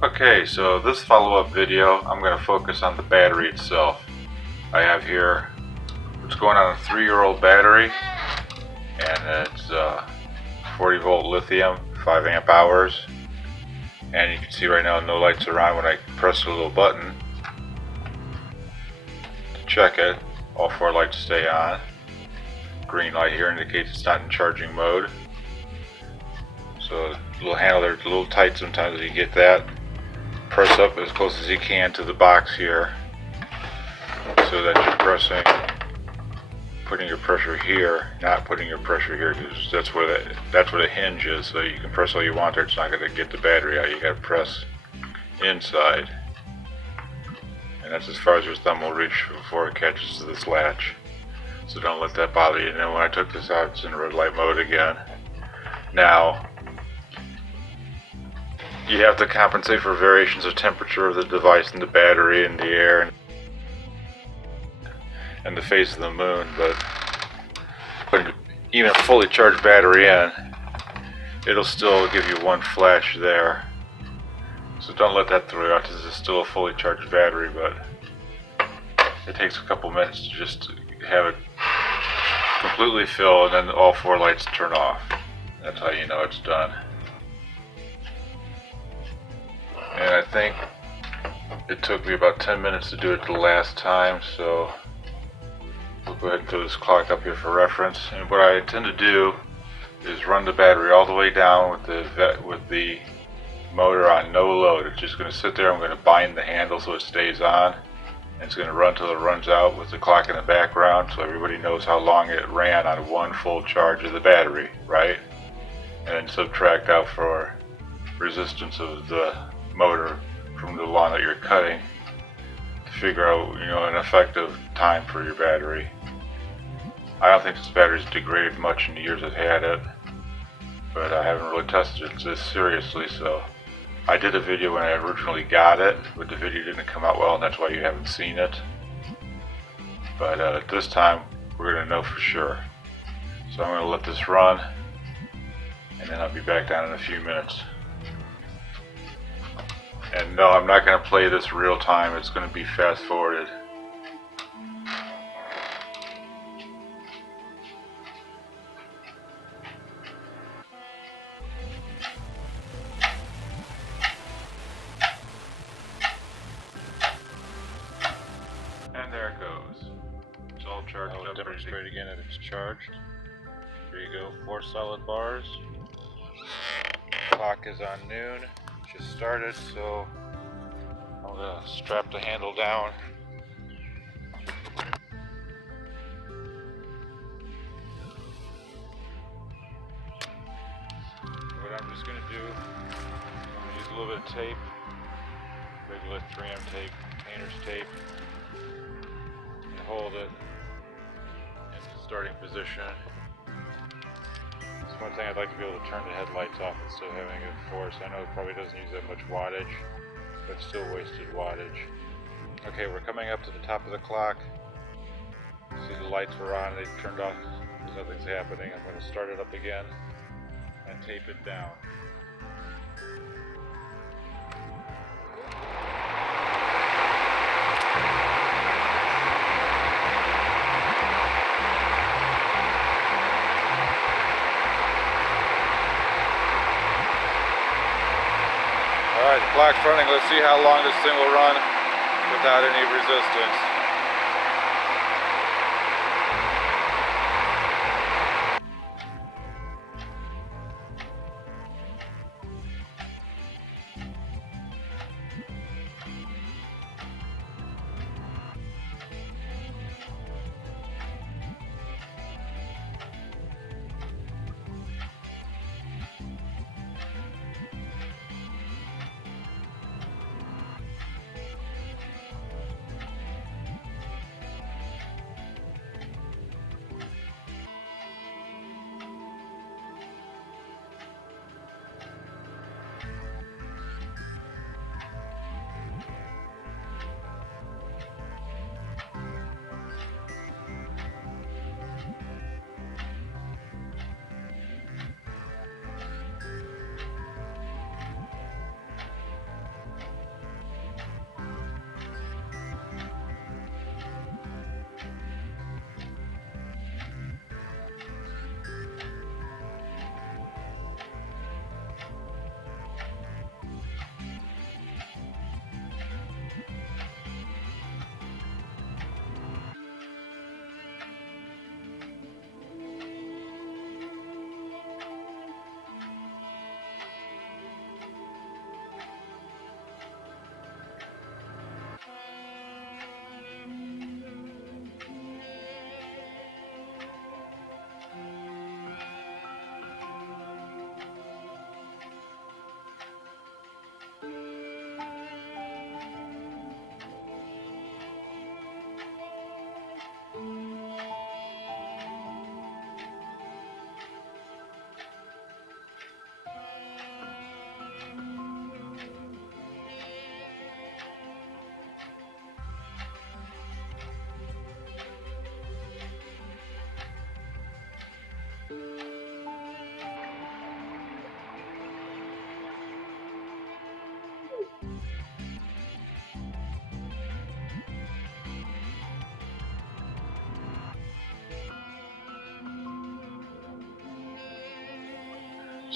Okay, so this follow-up video, I'm going to focus on the battery itself. I have here what's going on a 3-year-old battery, and it's 40 volt lithium, 5 amp hours, and you can see right now no lights are on. When I press the little button to check it, all 4 lights stay on. Green light here indicates it's not in charging mode. So the little handle there, it's a little tight sometimes. If you get that, press up as close as you can to the box here, so that you're putting your pressure here, not putting your pressure here, because that's where the hinge is. So you can press all you want there, it's not going to get the battery out. You got to press inside, and that's as far as your thumb will reach before it catches to this latch. So don't let that bother you. And then when I took this out, it's in red light mode again. Now, you have to compensate for variations of temperature of the device and the battery and the air and the phase of the moon, but putting even a fully charged battery in, it'll still give you 1 flash there. So don't let that throw you out. This is still a fully charged battery, but it takes a couple minutes to just have it completely fill, and then all 4 lights turn off. That's how you know it's done. And I think it took me about 10 minutes to do it the last time, so we'll go ahead and throw this clock up here for reference. And what I intend to do is run the battery all the way down with the motor on no load. It's just going to sit there. I'm going to bind the handle so it stays on, and it's going to run until it runs out with the clock in the background, so everybody knows how long it ran on 1 full charge of the battery, right? And then subtract out for resistance of the motor from the lawn that you're cutting to figure out, an effective time for your battery. I don't think this battery's degraded much in the years I've had it, but I haven't really tested it this seriously. So I did a video when I originally got it, but the video didn't come out well, and that's why you haven't seen it. But this time we're going to know for sure. So I'm going to let this run, and then I'll be back down in a few minutes. And no, I'm not going to play this real time. It's going to be fast forwarded. And there it goes. It's all charged up. I'll demonstrate again if it's charged. Here you go, 4 solid bars. Clock is on noon. Just started, so I'm gonna strap the handle down. What I'm just gonna do, I'm gonna use a little bit of tape, regular 3M tape, painter's tape, and hold it in the starting position. That's one thing I'd like to be able to turn the headlights off instead of having it force. I know it probably doesn't use that much wattage, but still wasted wattage. Okay, we're coming up to the top of the clock. See, the lights were on, they turned off, nothing's happening. I'm going to start it up again and tape it down. Alright, the clock's running. Let's see how long this thing will run without any resistance.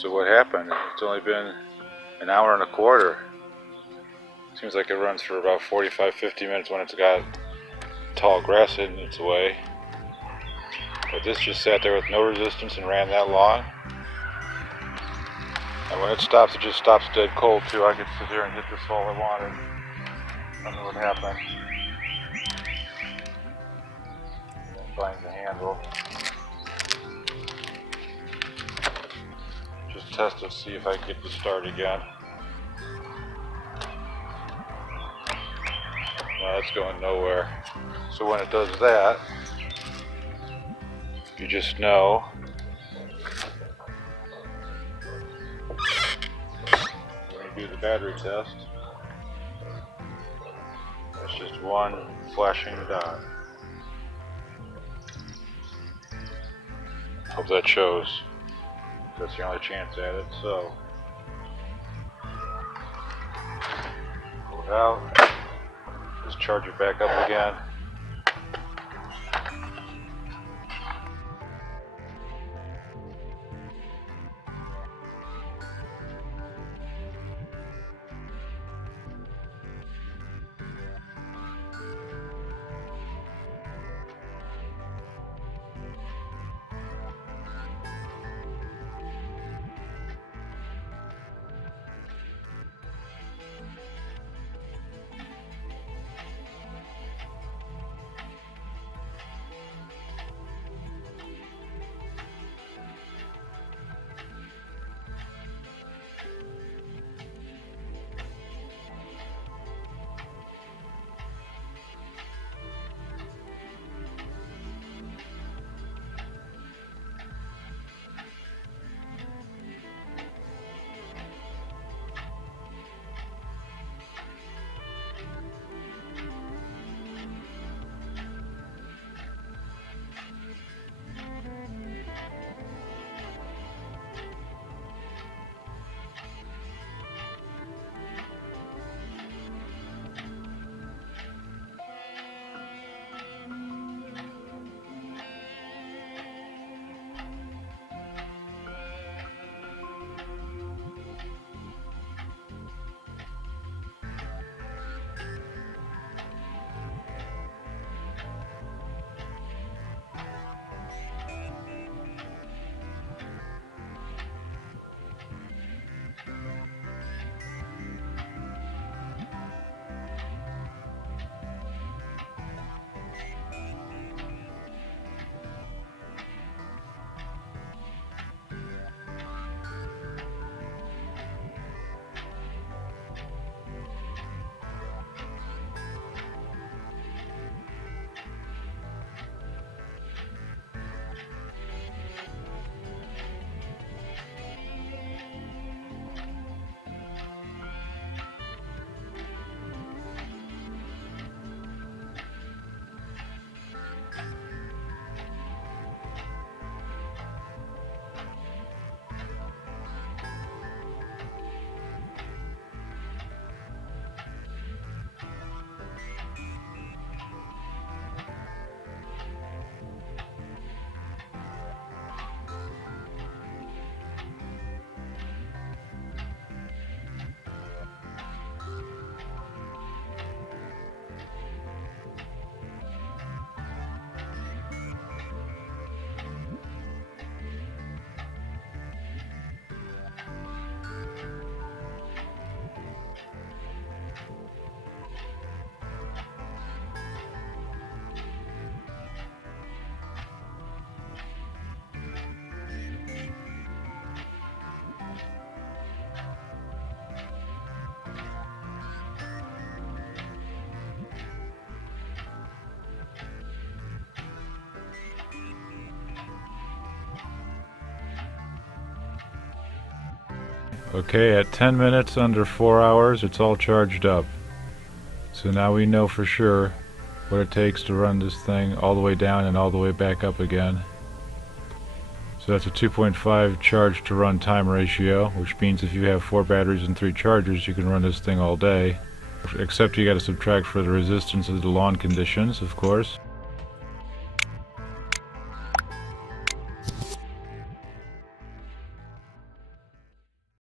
So what happened? It's only been an hour and a quarter. Seems like it runs for about 45-50 minutes when it's got tall grass in its way. But this just sat there with no resistance and ran that long. And when it stops, it just stops dead cold too. I could sit here and hit this all I wanted. Nothing would happen. And then find the handle. Just test it, see if I can get to start again. No, it's going nowhere. So when it does that, you just know when you do the battery test, it's just one flashing dot. Hope that shows. That's the only chance at it, so pull it out, just charge it back up again. Okay, at 10 minutes under 4 hours, it's all charged up. So now we know for sure what it takes to run this thing all the way down and all the way back up again. So that's a 2.5 charge to run time ratio, which means if you have 4 batteries and 3 chargers, you can run this thing all day. Except you got to subtract for the resistance of the lawn conditions, of course.